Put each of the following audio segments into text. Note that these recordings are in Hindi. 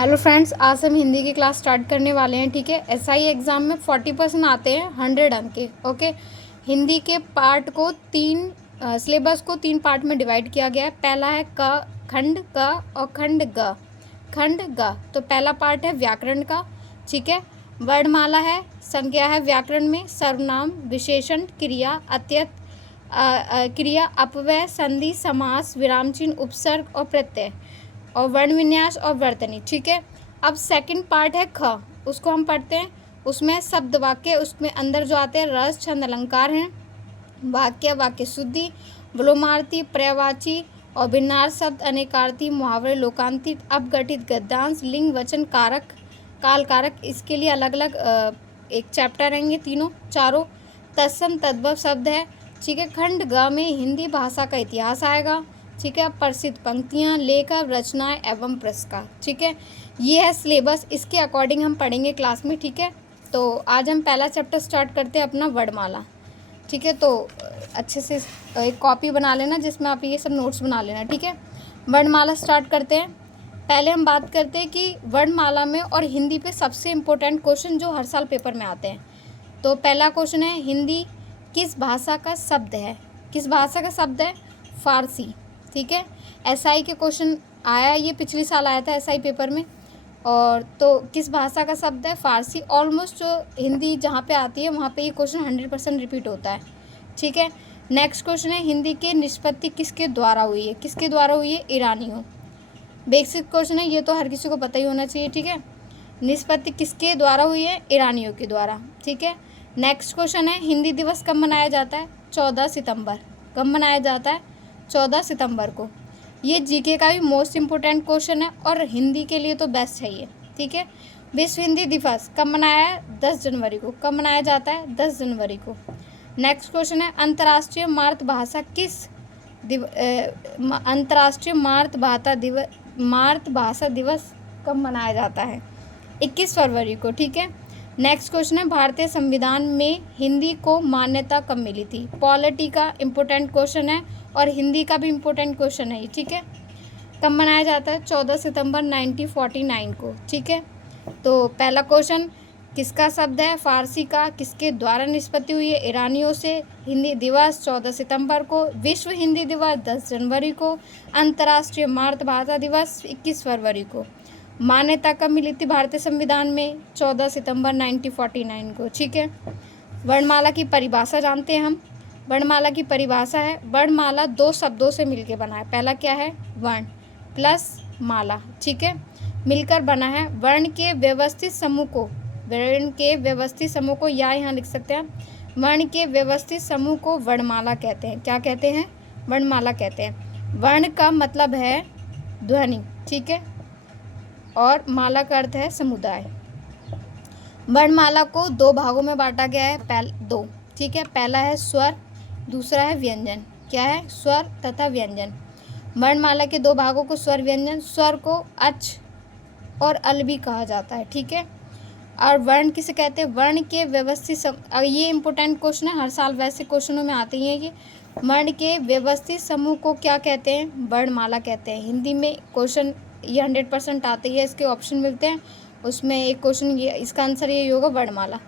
हेलो फ्रेंड्स, आज हम हिंदी की क्लास स्टार्ट करने वाले हैं। ठीक है, एसआई एग्ज़ाम में 40% आते हैं 100 अंक के। ओके, हिंदी के पार्ट को सिलेबस को तीन पार्ट में डिवाइड किया गया है। पहला है क, खंड क और खंड ग। खंड ग तो पहला पार्ट है व्याकरण का। ठीक है, वर्णमाला है, संज्ञा है व्याकरण में, सर्वनाम, विशेषण, क्रिया, अत्यय, क्रिया, अपव्यय, संधि, समास, विराम चिन्ह, उपसर्ग और प्रत्यय, और वर्ण विन्यास और वर्तनी। ठीक है, अब सेकंड पार्ट है ख, उसको हम पढ़ते हैं। उसमें शब्द वाक्य, उसमें अंदर जो आते हैं रस, छंद, अलंकार हैं, वाक्य, वाक्य शुद्धि, विलोमार्थी, पर्यायवाची और भिन्नार्थ शब्द, अनेकार्थी, मुहावरे, लोकांती, अपघटित, गद्यांश, लिंग, वचन, कारक, काल कारक। इसके लिए अलग अलग एक चैप्टर रहेंगे, तीनों चारों। तत्सम तद्भव शब्द है। ठीक है, खंड ग में हिंदी भाषा का इतिहास आएगा। ठीक है, प्रसिद्ध पंक्तियाँ, लेखक, रचनाएं एवं पुरस्कार। ठीक है, ये है सिलेबस, इसके अकॉर्डिंग हम पढ़ेंगे क्लास में। ठीक है, तो आज हम पहला चैप्टर स्टार्ट करते हैं अपना वर्णमाला। ठीक है, तो अच्छे से एक कॉपी बना लेना जिसमें आप ये सब नोट्स बना लेना। ठीक है, वर्णमाला स्टार्ट करते हैं। पहले हम बात करते हैं कि वर्णमाला में और हिंदी पे सबसे इम्पोर्टेंट क्वेश्चन जो हर साल पेपर में आते हैं। तो पहला क्वेश्चन है, हिंदी किस भाषा का शब्द है? किस भाषा का शब्द है? फारसी। ठीक है, एसआई के क्वेश्चन आया, ये पिछले साल आया था एसआई पेपर में। और तो किस भाषा का शब्द है? फारसी। ऑलमोस्ट जो हिंदी जहाँ पे आती है वहाँ पे ये क्वेश्चन 100% रिपीट होता है। ठीक है, नेक्स्ट क्वेश्चन है, हिंदी की निष्पत्ति किसके द्वारा हुई है? किसके द्वारा हुई है? ईरानियों। बेसिक क्वेश्चन है, ये तो हर किसी को पता ही होना चाहिए। ठीक है, निष्पत्ति किसके द्वारा हुई है? ईरानियों के द्वारा। ठीक है, नेक्स्ट क्वेश्चन है, हिंदी दिवस कब मनाया जाता है? 14 सितंबर। कब मनाया जाता है? 14 सितंबर को। ये जीके का भी मोस्ट इम्पोर्टेंट क्वेश्चन है और हिंदी के लिए तो बेस्ट है ये। ठीक है, विश्व हिंदी दिवस कब मनाया है? 10 जनवरी को। कब मनाया जाता है? 10 जनवरी को। नेक्स्ट क्वेश्चन है, अंतर्राष्ट्रीय मातृभाषा अंतर्राष्ट्रीय मातृभाषा दिवस कब मनाया जाता है? 21 फरवरी को। ठीक है, नेक्स्ट क्वेश्चन है, भारतीय संविधान में हिंदी को मान्यता कब मिली थी? पॉलिटी का इम्पोर्टेंट क्वेश्चन है और हिंदी का भी इम्पोर्टेंट क्वेश्चन है ये। ठीक है, कब मनाया जाता है? 14 सितंबर 1949 को। ठीक है, तो पहला क्वेश्चन किसका शब्द है? फारसी का। किसके द्वारा निष्पत्ति हुई है? ईरानियों से। हिंदी दिवस 14 सितंबर को। विश्व हिंदी दिवस 10 जनवरी को। अंतर्राष्ट्रीय मातृभाषा दिवस 21 फरवरी को। मान्यता कब मिली थी भारतीय संविधान में? 14 सितंबर 1949 को। ठीक है, वर्णमाला की परिभाषा जानते हैं हम। वर्णमाला की परिभाषा है, वर्णमाला दो शब्दों से मिलकर बना है। पहला क्या है? वर्ण प्लस माला। ठीक है, मिलकर बना है। वर्ण के व्यवस्थित समूह को या यहाँ लिख सकते हैं, वर्ण के व्यवस्थित समूह को वर्णमाला कहते हैं। क्या कहते हैं? वर्णमाला कहते हैं। वर्ण का मतलब है ध्वनि। ठीक है, और माला का अर्थ है समुदाय। वर्णमाला को दो भागों में बांटा गया है। दो। ठीक है, पहला है स्वर, दूसरा है व्यंजन। क्या है? स्वर तथा व्यंजन। वर्णमाला के दो भागों को स्वर व्यंजन, स्वर को अच और अल भी कहा जाता है। ठीक है, और वर्ण किसे कहते हैं? वर्ण के व्यवस्थित ये इंपॉर्टेंट क्वेश्चन है, हर साल वैसे क्वेश्चनों में आते ही हैं ये। वर्ण के व्यवस्थित समूह को क्या कहते हैं? वर्णमाला कहते हैं। हिंदी में क्वेश्चन ये 100% आते ही है, इसके ऑप्शन मिलते हैं। उसमें एक क्वेश्चन ये, इसका आंसर ये होगा वर्णमाला।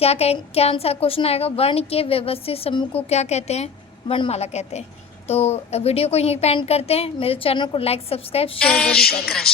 क्या आंसर क्वेश्चन आएगा? वर्ण के व्यवस्थित समूह को क्या कहते हैं? वर्णमाला कहते हैं। तो वीडियो को यहीं पे एंड करते हैं। मेरे चैनल को लाइक, सब्सक्राइब, शेयर जरूर करें।